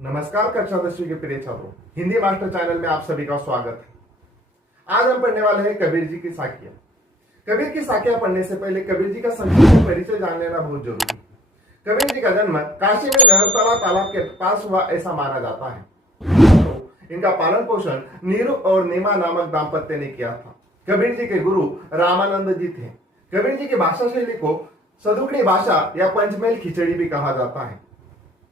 नमस्कार कक्षा 10वीं के प्रिय छात्रों, हिंदी मास्टर चैनल में आप सभी का स्वागत है। आज हम पढ़ने वाले हैं कबीर जी की साखियां। कबीर की साखियां पढ़ने से पहले कबीर जी का संक्षिप्त परिचय जान लेना बहुत जरूरी है। कबीर जी का जन्म काशी में नहरतला तालाब के पास हुआ ऐसा माना जाता है। तो इनका पालन पोषण नीरू और नीमा नामक दाम्पत्य ने किया था। कबीर जी के गुरु रामानंद जी थे। कबीर जी की भाषा शैली को सदुकड़ी भाषा या पंचमेल खिचड़ी भी कहा जाता है।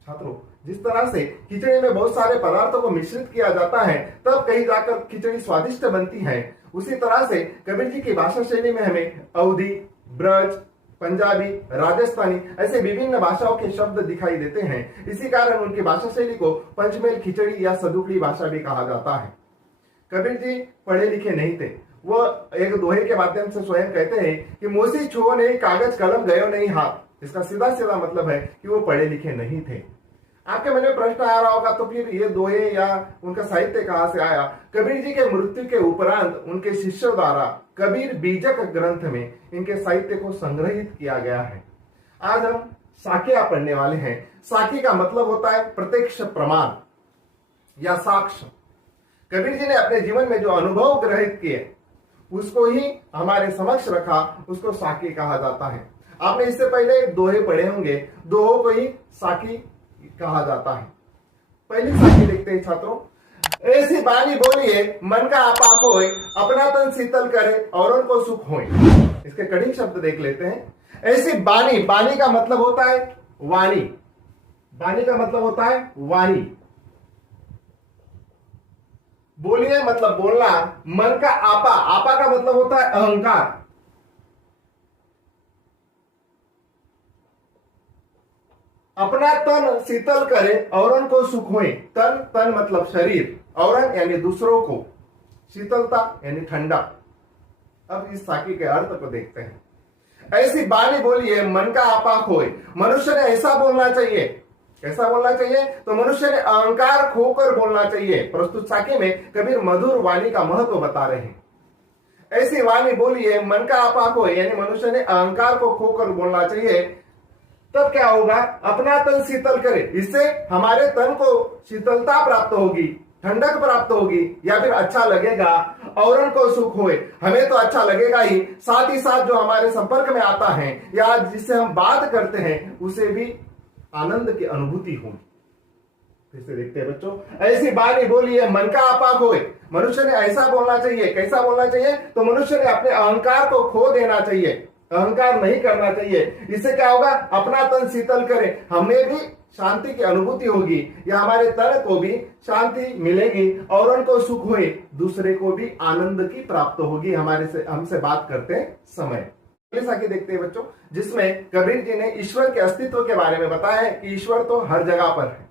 छात्रों, जिस तरह से खिचड़ी में बहुत सारे पदार्थों को मिश्रित किया जाता है तब कहीं जाकर खिचड़ी स्वादिष्ट बनती है, उसी तरह से कबीर जी की भाषा शैली में हमें अवधी, ब्रज, पंजाबी, राजस्थानी ऐसे विभिन्न भाषाओं के शब्द दिखाई देते हैं। इसी कारण उनकी भाषा शैली को पंचमेल खिचड़ी या सदुकड़ी भाषा भी कहा जाता है। कबीर जी पढ़े लिखे नहीं थे। वो एक दोहे के माध्यम से स्वयं कहते हैं कि मोसी छुओ नहीं, कागज कलम गयो नहीं हाथ। इसका सीधा सीधा मतलब है कि वो पढ़े लिखे नहीं थे। आपके मन में प्रश्न आ रहा होगा, तो फिर ये दोहे या उनका साहित्य कहां से आया? कबीर जी के मृत्यु के उपरांत उनके शिष्यों द्वारा कबीर बीजक ग्रंथ में इनके साहित्य को संग्रहित किया गया है। आज हम साखियां पढ़ने वाले हैं। साखी का मतलब होता है प्रत्यक्ष प्रमाण या साक्ष्य। कबीर जी ने अपने जीवन में जो अनुभव ग्रहित किए उसको ही हमारे समक्ष रखा, उसको साखी कहा जाता है। आपने इससे पहले दोहे पढ़े होंगे, दोहों को ही साखी कहा जाता है। पहली साखी देखते हैं छात्रों। ऐसी बानी बोलिए मन का आपा होए, अपना तन शीतल करे और उनको सुख होए। इसके कठिन शब्द देख लेते हैं। ऐसी बानी, बानी का मतलब होता है वाणी। बानी का मतलब होता है वाणी। बोलिए मतलब बोलना। मन का आपा, आपा का मतलब होता है अहंकार। अपना तन शीतल करे और उनको सुख होए। तन, तन मतलब शरीर, और यानी दूसरों को, शीतलता यानी ठंडा। अब इस साखी के अर्थ को देखते हैं। ऐसी बानी बोलिए मन का आपा होए। मनुष्य ने ऐसा बोलना चाहिए। कैसा बोलना चाहिए? तो मनुष्य ने अहंकार खोकर बोलना चाहिए। प्रस्तुत साखी में कबीर मधुर वाणी का महत्व बता रहे हैं। ऐसी वाणी बोलिए मन का आपा होए, यानी मनुष्य ने अहंकार को खोकर बोलना चाहिए। तब क्या होगा? अपना तन शीतल करे। इससे हमारे तन को शीतलता प्राप्त होगी, ठंडक प्राप्त होगी, या फिर अच्छा लगेगा। और उनको सुख होए, हमें तो अच्छा लगेगा ही, साथ ही साथ जो हमारे संपर्क में आता है या जिससे हम बात करते हैं उसे भी आनंद की अनुभूति होगी। फिर से देखते हैं बच्चों। ऐसी बानी बोलिए मन का आपा होए। मनुष्य ने ऐसा बोलना चाहिए। कैसा बोलना चाहिए? तो मनुष्य ने अपने अहंकार को खो देना चाहिए, अहंकार नहीं करना चाहिए। इससे क्या होगा? अपना तन शीतल करे, हमें भी शांति की अनुभूति होगी, या हमारे तन को भी शांति मिलेगी और उनको सुख हुए, दूसरे को भी आनंद की प्राप्त होगी हमसे बात करते समय। साखी देखते हैं बच्चों, जिसमें कबीर जी ने ईश्वर के अस्तित्व के बारे में बताया है कि ईश्वर तो हर जगह पर है।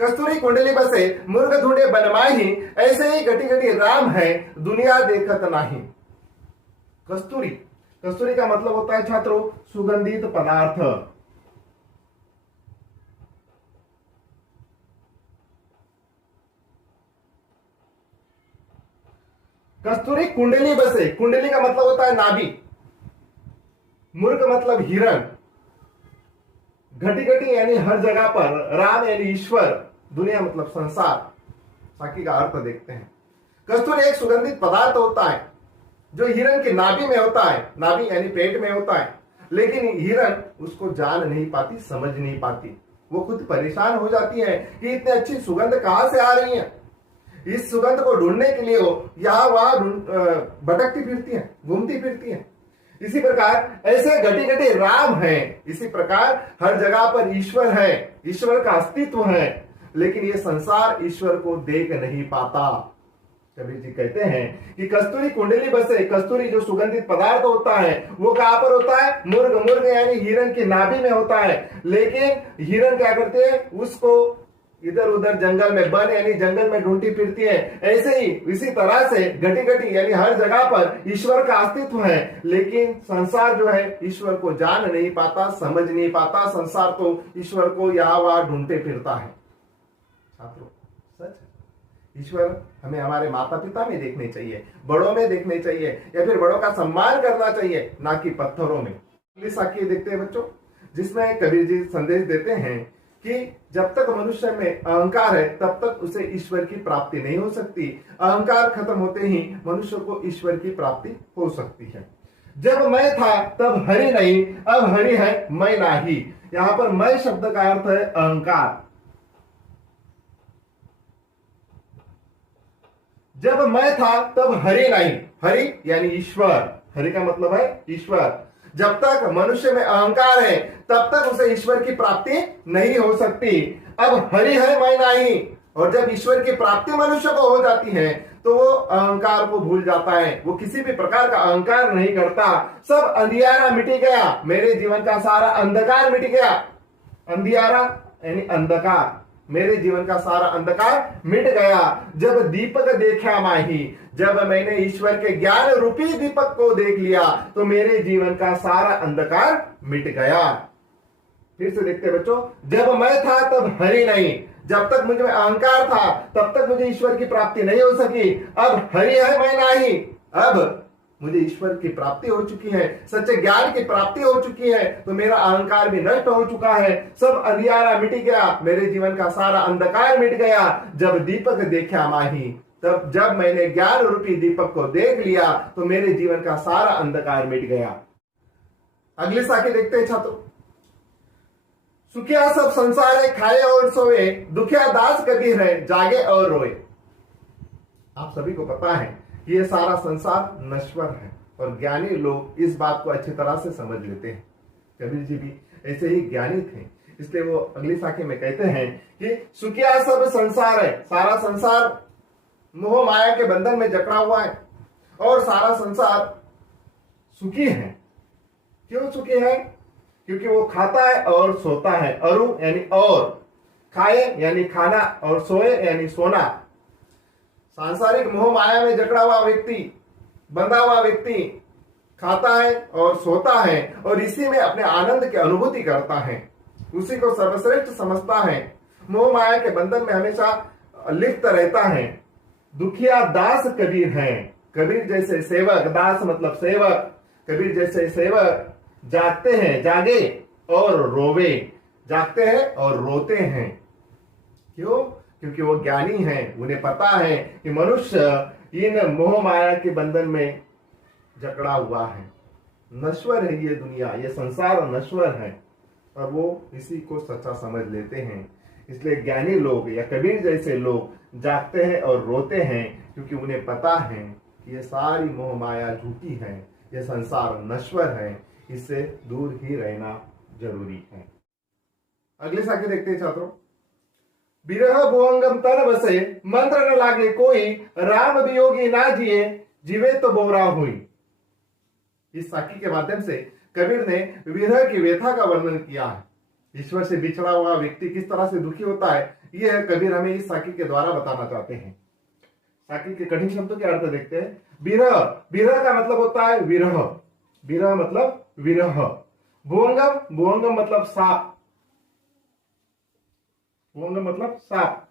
कस्तूरी कुंडली बसे मुर्ग ढूंढे बनमाही, ऐसे ही घटी घटी राम है दुनिया देखत नाही। कस्तूरी, कस्तूरी का मतलब होता है छात्रों सुगंधित पदार्थ। कस्तूरी कुंडली बसे, कुंडली का मतलब होता है नाभि। मुर्ग मतलब हिरण। घटी घटी यानी हर जगह पर, राम यानी ईश्वर, दुनिया मतलब संसार। साखी का अर्थ देखते हैं। कस्तूरी एक सुगंधित पदार्थ होता है जो हिरण की नाभि में होता है। नाभि यानी पेट में होता है, लेकिन हिरण उसको जान नहीं पाती, समझ नहीं पाती। वो खुद परेशान हो जाती है कि इतनी अच्छी सुगंध कहां से आ रही है। इस सुगंध को ढूंढने के लिए वो यहां वहां भटकती फिरती है, घूमती फिरती है। इसी प्रकार ऐसे घटी घटी राम है। इसी प्रकार हर जगह पर ईश्वर है, ईश्वर का अस्तित्व है, लेकिन ये संसार ईश्वर को देख नहीं पाता। कबीर जी कहते हैं कि कस्तूरी कुंडली बसे, कस्तूरी जो सुगंधित पदार्थ होता है वो कहां पर होता है? मुर्ग, मुर्ग यानी हिरण की नाभि में होता है। लेकिन हिरण क्या करते हैं? उसको इधर उधर जंगल में, वन यानी जंगल में ढूंढती फिरती है। ऐसे ही इसी तरह से घटी घटी यानी हर जगह पर ईश्वर का अस्तित्व है, लेकिन संसार जो है ईश्वर को जान नहीं पाता, समझ नहीं पाता। संसार तो ईश्वर को यहाँ वहां ढूंढते फिरता है। छात्रों, सच ईश्वर हमें हमारे माता पिता में देखने चाहिए, बड़ों में देखने चाहिए, या फिर बड़ों का सम्मान करना चाहिए, ना कि पत्थरों में। साखी देखते हैं बच्चों, जिसमें कबीर जी संदेश देते हैं कि जब तक मनुष्य में अहंकार है तब तक उसे ईश्वर की प्राप्ति नहीं हो सकती। अहंकार खत्म होते ही मनुष्य को ईश्वर की प्राप्ति हो सकती है। जब मैं था तब हरि नहीं, अब हरि है मैं नाही। यहां पर मैं शब्द का अर्थ है अहंकार। जब मैं था तब हरि नहीं, हरि यानी ईश्वर, हरि का मतलब है ईश्वर। जब तक मनुष्य में अहंकार है तब तक उसे ईश्वर की प्राप्ति नहीं हो सकती। अब हरि है मैं नहीं, और जब ईश्वर की प्राप्ति मनुष्य को हो जाती है तो वो अहंकार को भूल जाता है, वो किसी भी प्रकार का अहंकार नहीं करता। सब अंधियारा मिट गया, मेरे जीवन का सारा अंधकार मिट गया। अंधियारा यानी अंधकार, मेरे जीवन का सारा अंधकार मिट गया। जब दीपक देखा माही, जब मैंने ईश्वर के ज्ञान रूपी दीपक को देख लिया तो मेरे जीवन का सारा अंधकार मिट गया। फिर से देखते बच्चों, जब मैं था तब हरि नहीं, जब तक मुझे अहंकार था तब तक मुझे ईश्वर की प्राप्ति नहीं हो सकी। अब हरि है मैं नहीं, अब मुझे ईश्वर की प्राप्ति हो चुकी है, सच्चे ज्ञान की प्राप्ति हो चुकी है, तो मेरा अहंकार भी नष्ट हो चुका है। सब अंधियारा मिट गया, मेरे जीवन का सारा अंधकार मिट गया। जब दीपक देखा माही, तब जब मैंने ज्ञान रूपी दीपक को देख लिया तो मेरे जीवन का सारा अंधकार मिट गया। अगली साखी देखते हैं छात्रों। सुखिया सब संसार है, खाए और सोए, दुखिया दास कबीर है, जागे और रोए। आप सभी को पता है कि ये सारा संसार नश्वर है, और ज्ञानी लोग इस बात को अच्छी तरह से समझ लेते हैं। कबीर जी भी ऐसे ही ज्ञानी थे, इसलिए वो अगली साखी में कहते हैं कि सुखिया सब संसार है, सारा संसार मोह माया के बंधन में जकड़ा हुआ है, और सारा संसार सुखी है। क्यों सुखी है? क्योंकि वो खाता है और सोता है। अरु यानी और, खाए यानी खाना, और सोए यानी सोना। सांसारिक मोह माया में जकड़ा हुआ व्यक्ति, बंधा हुआ व्यक्ति खाता है और सोता है, और इसी में अपने आनंद की अनुभूति करता है, उसी को सर्वश्रेष्ठ समझता है, मोह माया के बंधन में हमेशा लिप्त रहता है। दुखिया दास कबीर है, कबीर जैसे सेवक, दास मतलब सेवक, कबीर जैसे सेवक जागते हैं, जागे और रोवे, जागते हैं और रोते हैं। क्यों? क्योंकि वो ज्ञानी हैं, उन्हें पता है कि मनुष्य इन मोह माया के बंधन में जकड़ा हुआ है। नश्वर है ये दुनिया, ये संसार नश्वर है, और वो इसी को सच्चा समझ लेते हैं। इसलिए ज्ञानी लोग या कबीर जैसे लोग जागते हैं और रोते हैं, क्योंकि उन्हें पता है कि ये सारी मोह माया झूठी है, ये संसार नश्वर है, इससे दूर ही रहना जरूरी है। अगली साखी देखते हैं छात्रों। बिरह भुवंगम तन बसे, मंत्र न लागे कोई, राम वियोगी ना जिए, जीवे तो बोरा हुई। इस साखी के माध्यम से कबीर ने विरह की व्यथा का वर्णन किया है। ईश्वर से बिछड़ा हुआ व्यक्ति किस तरह से दुखी होता है, यह कबीर हमें इस साखी के द्वारा बताना चाहते हैं। साखी के कठिन शब्दों के अर्थ देखते हैं। बिरह, बिरह का मतलब होता है विरह, बिरह मतलब विरह। भुवंगम, भुवंगम मतलब साप, भुवंगम मतलब साप।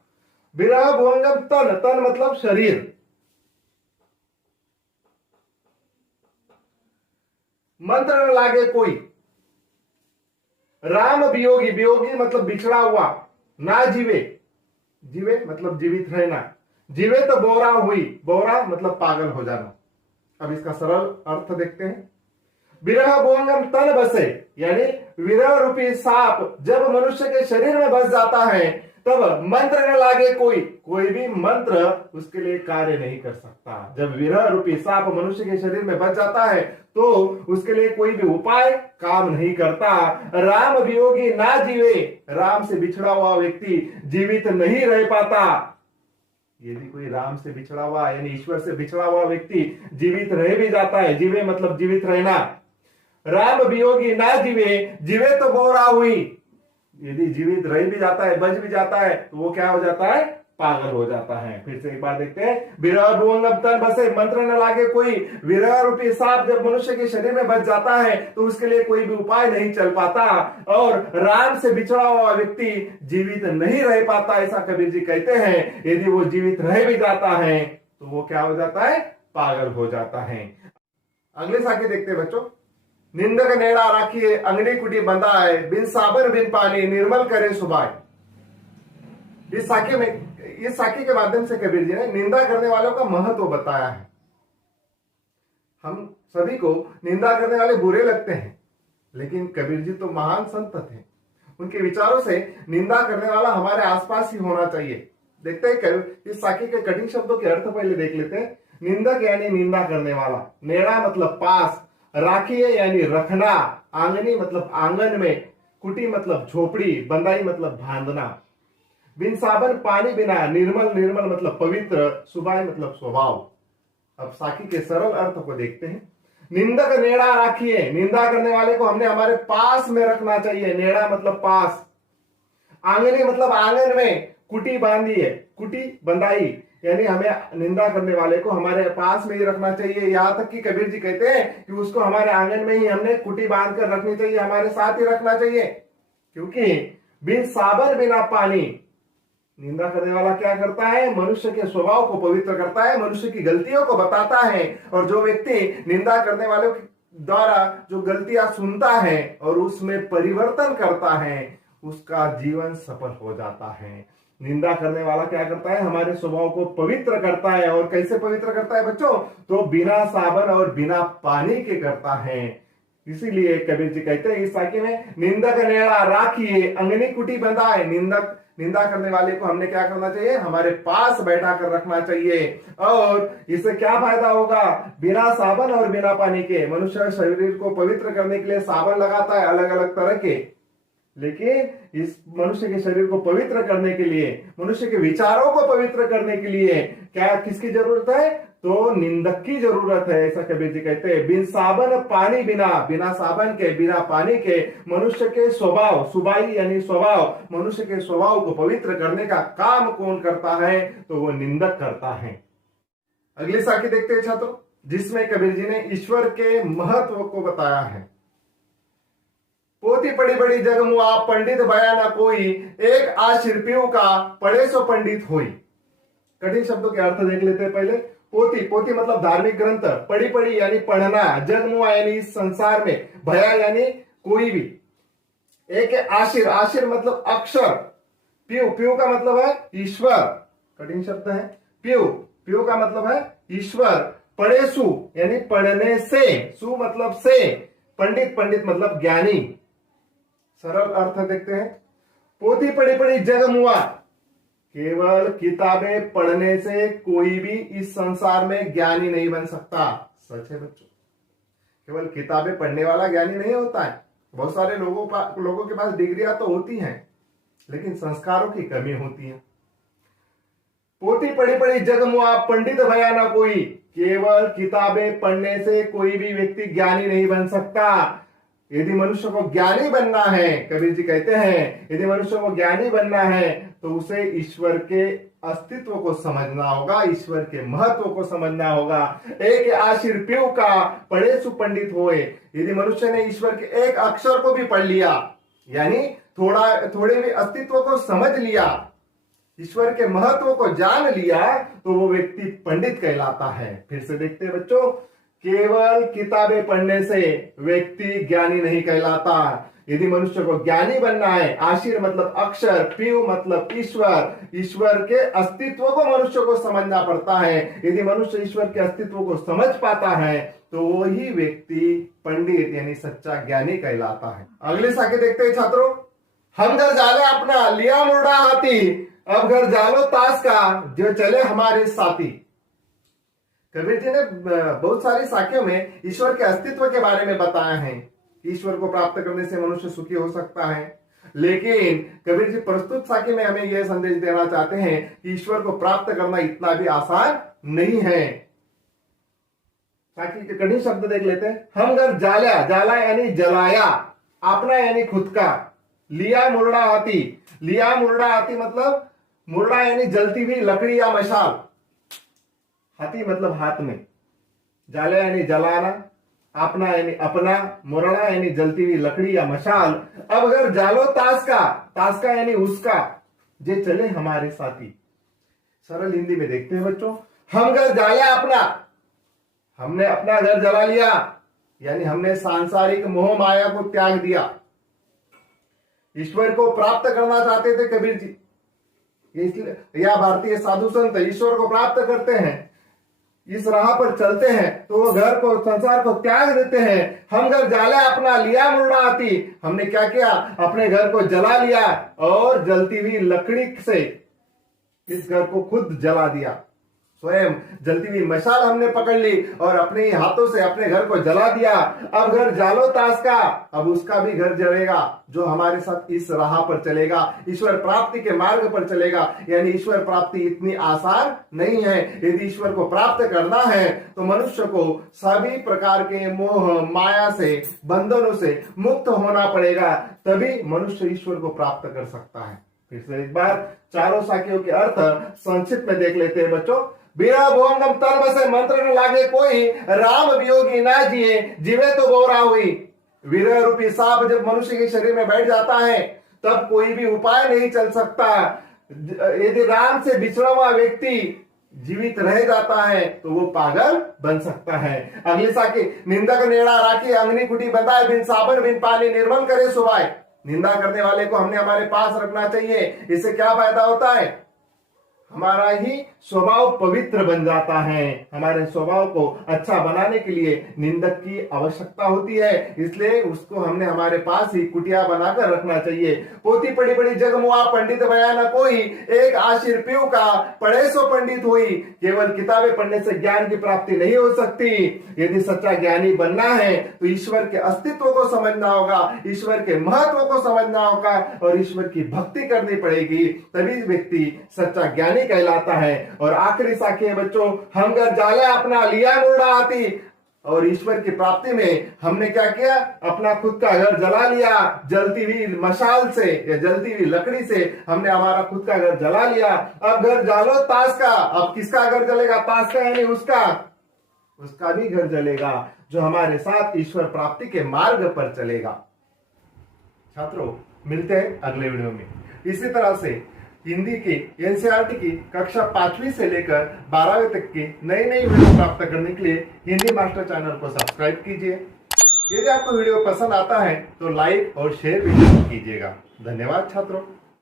विरह भुवंगम तन, तन मतलब शरीर। मंत्र न लागे कोई, राम वियोगी, वियोगी मतलब बिछड़ा हुआ, ना जीवे, जीवे मतलब जीवित रहना, जीवे तो बोरा हुई, बोरा मतलब पागल हो जाना। अब इसका सरल अर्थ देखते हैं। विरह भुवंगम तन बसे, यानी विरह रूपी सांप जब मनुष्य के शरीर में बस जाता है तब मंत्र न लागे कोई, कोई भी मंत्र उसके लिए कार्य नहीं कर सकता। जब विरह रूपी सांप मनुष्य के शरीर में बस जाता है तो उसके लिए कोई भी उपाय काम नहीं करता। राम वियोगी ना जीवे, राम से बिछड़ा हुआ व्यक्ति जीवित नहीं रह पाता। यदि कोई राम से बिछड़ा हुआ यानी ईश्वर से बिछड़ा हुआ व्यक्ति जीवित रह भी जाता है, जीवे मतलब जीवित रहना, राम वियोगी ना जीवे, जीवे तो बोरा हुई, यदि जीवित रह भी जाता है, बच भी जाता है, तो वो क्या हो जाता है? पागल हो जाता है। फिर से एक बार देखते हैं। विरह भुवंगम तन बसे, मंत्र न लागे कोई, विरह रूपी सांप जब मनुष्य के शरीर में बच जाता है तो उसके लिए कोई भी उपाय नहीं चल पाता, और राम से बिछड़ा हुआ व्यक्ति जीवित नहीं रह पाता, ऐसा कबीर जी कहते हैं। यदि वो जीवित रह भी जाता है तो वो क्या हो जाता है? पागल हो जाता है। अगले साखी देखते हैं बच्चों। निंदक नेड़ा राखिए अंगनी कुटी बंधाए, बिन साबन बिन पानी निर्मल करे सुबाय। इस साखी के माध्यम से कबीर जी ने निंदा करने वालों का महत्व बताया है। हम सभी को निंदा करने वाले बुरे लगते हैं, लेकिन कबीर जी तो महान संत थे। उनके विचारों से निंदा करने वाला हमारे आसपास ही होना चाहिए। देखते हैं इस साखी के कठिन शब्दों के अर्थ पहले देख लेते हैं। निंदक यानी निंदा करने वाला, नेड़ा मतलब पास, राखिए यानी रखना, आंगनी मतलब आंगन में, कुटी मतलब झोपड़ी, बंदाई मतलब बांधना, बिन साबन पानी बिना, निर्मल निर्मल मतलब पवित्र, सुबाई मतलब स्वभाव। अब साखी के सरल अर्थ को देखते हैं। निंदक नेड़ा राखिए, निंदा करने वाले को हमने हमारे पास में रखना चाहिए। नेड़ा मतलब पास। आंगनी मतलब आंगन में, कुटी बांधिए, कुटी बंदाई, यानी हमें निंदा करने वाले को हमारे पास में ही रखना चाहिए। यहां तक कि कबीर जी कहते हैं कि उसको हमारे आंगन में ही हमने कुटी बांध कर रखनी चाहिए, हमारे साथ ही रखना चाहिए। क्योंकि बिन साबन बिना पानी, निंदा करने वाला क्या करता है? मनुष्य के स्वभाव को पवित्र करता है, मनुष्य की गलतियों को बताता है। और जो व्यक्ति निंदा करने वालों द्वारा जो गलतियां सुनता है और उसमें परिवर्तन करता है, उसका जीवन सफल हो जाता है। निंदा करने वाला क्या करता है? हमारे स्वभाव को पवित्र करता है। और कैसे पवित्र करता है बच्चों? तो बिना साबन और बिना पानी के करता है। इसीलिए कबीर जी कहते हैं इस साखी में, निंदक नेड़ा राखिए अंगनी कुटी बंधाए। निंदा करने वाले को हमने क्या करना चाहिए? हमारे पास बैठा कर रखना चाहिए। और इससे क्या फायदा होगा? बिना साबन और बिना पानी के। मनुष्य शरीर को पवित्र करने के लिए साबन लगाता है अलग अलग तरह के, लेकिन इस मनुष्य के शरीर को पवित्र करने के लिए, मनुष्य के विचारों को पवित्र करने के लिए क्या किसकी जरूरत है? तो निंदक की जरूरत है। ऐसा कबीर जी कहते हैं। बिन साबन पानी बिना, बिना साबन के बिना पानी के मनुष्य के स्वभाव, सुबाई यानी स्वभाव, मनुष्य के स्वभाव को पवित्र करने का काम कौन करता है? तो वो निंदक करता है। अगली साखी देखते हैं छात्रों, जिसमें कबीर जी ने ईश्वर के महत्व को बताया है। पोती पड़ी बड़ी जग मुआ, पंडित भया ना कोई, एक आशीर पीऊ का पढ़े सो पंडित होई। कठिन शब्दों के अर्थ देख लेते हैं पहले। पोती मतलब धार्मिक ग्रंथ, पड़ी पड़ी यानी पढ़ना, जग मुआ यानी इस संसार में, भया यानी कोई भी, एक आशीर मतलब अक्षर, पीऊ का मतलब है ईश्वर, कठिन शब्द है। पीऊ का मतलब है ईश्वर, पढ़े सु यानी पढ़ने से, सु मतलब से, पंडित मतलब ज्ञानी। सरल अर्थ देखते हैं। पोथी पड़ी पड़ी जग मुआ, केवल किताबें पढ़ने से कोई भी इस संसार में ज्ञानी नहीं बन सकता। सच है बच्चों, केवल किताबें पढ़ने वाला ज्ञानी नहीं होता है। बहुत सारे लोगों के पास डिग्रियां तो होती हैं, लेकिन संस्कारों की कमी होती है। पोथी पड़ी पड़ी जग मुआ, पंडित भया ना कोई, केवल किताबें पढ़ने से कोई भी व्यक्ति ज्ञानी नहीं बन सकता। यदि मनुष्य को ज्ञानी बनना है, कबीर जी कहते हैं, यदि मनुष्य को ज्ञानी बनना है तो उसे ईश्वर के अस्तित्व को समझना होगा, ईश्वर के महत्व को समझना होगा। एक आशीर पीऊ का पढ़े सु पंडित होए। यदि मनुष्य ने ईश्वर के एक अक्षर को भी पढ़ लिया, यानी थोड़े भी अस्तित्व को समझ लिया, ईश्वर के महत्व को जान लिया, तो वो व्यक्ति पंडित कहलाता है। फिर से देखते हैं बच्चों, केवल किताबें पढ़ने से व्यक्ति ज्ञानी नहीं कहलाता। यदि मनुष्य को ज्ञानी बनना है, आशीर मतलब अक्षर, पीऊ मतलब ईश्वर के अस्तित्व को मनुष्य को समझना पड़ता है। यदि मनुष्य ईश्वर के अस्तित्व को समझ पाता है तो वही व्यक्ति पंडित यानी सच्चा ज्ञानी कहलाता है। अगली साखी देखते हैं छात्रों। हम घर जाले अपना, लिया मुर्दा हाथी, अब घर जालो ताश का, जो चले हमारे साथी। कबीर जी ने बहुत सारी साखियों में ईश्वर के अस्तित्व के बारे में बताया है। ईश्वर को प्राप्त करने से मनुष्य सुखी हो सकता है, लेकिन कबीर जी प्रस्तुत साखी में हमें यह संदेश देना चाहते हैं कि ईश्वर को प्राप्त करना इतना भी आसान नहीं है। साखी के कठिन शब्द देख लेते हैं। हम घर जाला यानी जलाया, अपना यानी खुद का, लिया मुर्दा हाथी मतलब मुर्दा यानी जलती हुई लकड़ी या मशाल, हाथी मतलब हाथ में, जाला यानी जलाना, अपना यानी अपना, मुरड़ा यानी जलती हुई लकड़ी या मशाल। अब अगर जालो ताश का यानी उसका, जे चले हमारे साथी। सरल हिंदी में देखते हैं बच्चों। हम घर जाले अपना, हमने अपना घर जला लिया, यानी हमने सांसारिक मोह माया को त्याग दिया। ईश्वर को प्राप्त करना चाहते थे कबीर जी, इसलिए या भारतीय साधु संत ईश्वर को प्राप्त करते हैं, इस राह पर चलते हैं तो वो घर को संसार को त्याग देते हैं। हम घर जाले अपना लिया मुर्ड़ा आती, हमने क्या किया, अपने घर को जला लिया और जलती हुई लकड़ी से इस घर को खुद जला दिया। स्वयं जलती हुई मशाल हमने पकड़ ली और अपने ही हाथों से अपने घर को जला दिया। अब घर जालो ताश का, अब उसका भी घर जलेगा जो हमारे साथ इस राह पर चलेगा, ईश्वर प्राप्ति के मार्ग पर चलेगा। यानी ईश्वर प्राप्ति इतनी आसान नहीं है। यदि ईश्वर को प्राप्त करना है तो मनुष्य को सभी प्रकार के मोह माया से, बंधनों से मुक्त होना पड़ेगा, तभी मनुष्य ईश्वर को प्राप्त कर सकता है। फिर से एक बार चारों साखियों के अर्थ संक्षिप्त में देख लेते हैं बच्चों। बिना भुवंगम तर्म से मंत्र न लागे कोई, राम वियोगी ना जिए जीवे तो बोरा हुई। विरह रूपी सांप जब मनुष्य के शरीर में बैठ जाता है तब कोई भी उपाय नहीं चल सकता। यदि राम से बिछड़ा हुआ व्यक्ति जीवित रह जाता है तो वो पागल बन सकता है। अगली साखी, निंदक नेड़ा राखी अंगनी कुटी बताए, बिन साबन बिन पानी निर्मल करे सुबाए। निंदा करने वाले को हमने हमारे पास रखना चाहिए। इससे क्या फायदा होता है, हमारा ही स्वभाव पवित्र बन जाता है। हमारे स्वभाव को अच्छा बनाने के लिए निंदक की आवश्यकता होती है, इसलिए उसको हमने हमारे पास ही कुटिया बनाकर रखना चाहिए। पोती पड़ी पड़ी जग मुआ पंडित बया न कोई, एक आशीर पीऊ का पढ़े सो पंडित हुई। केवल किताबें पढ़ने से ज्ञान की प्राप्ति नहीं हो सकती। यदि सच्चा ज्ञानी बनना है तो ईश्वर के अस्तित्व को समझना होगा, ईश्वर के महत्व को समझना होगा और ईश्वर की भक्ति करनी पड़ेगी, तभी व्यक्ति सच्चा ज्ञानी कहलाता है। और आखिरी साखी है बच्चों, हम घर जाले अपना लिया मुर्ड़ा आती। और ईश्वर की प्राप्ति में हमने क्या किया, अपना खुद का घर जला लिया। जलती हुई मशाल से या जलती हुई लकड़ी से हमने हमारा खुद का घर जला लिया। अब घर जालो ताश का, अब किसका घर जलेगा, ताश का यानी उसका भी घर जलेगा जो हमारे साथ ईश्वर प्राप्ति के मार्ग पर चलेगा। छात्रों, मिलते हैं अगले वीडियो में। इसी तरह से हिंदी की एनसीईआरटी की कक्षा 5वीं से लेकर 12वीं तक की नई नई वीडियो प्राप्त करने के लिए हिंदी मास्टर चैनल को सब्सक्राइब कीजिए। यदि आपको वीडियो पसंद आता है तो लाइक और शेयर भी कीजिएगा। धन्यवाद छात्रों।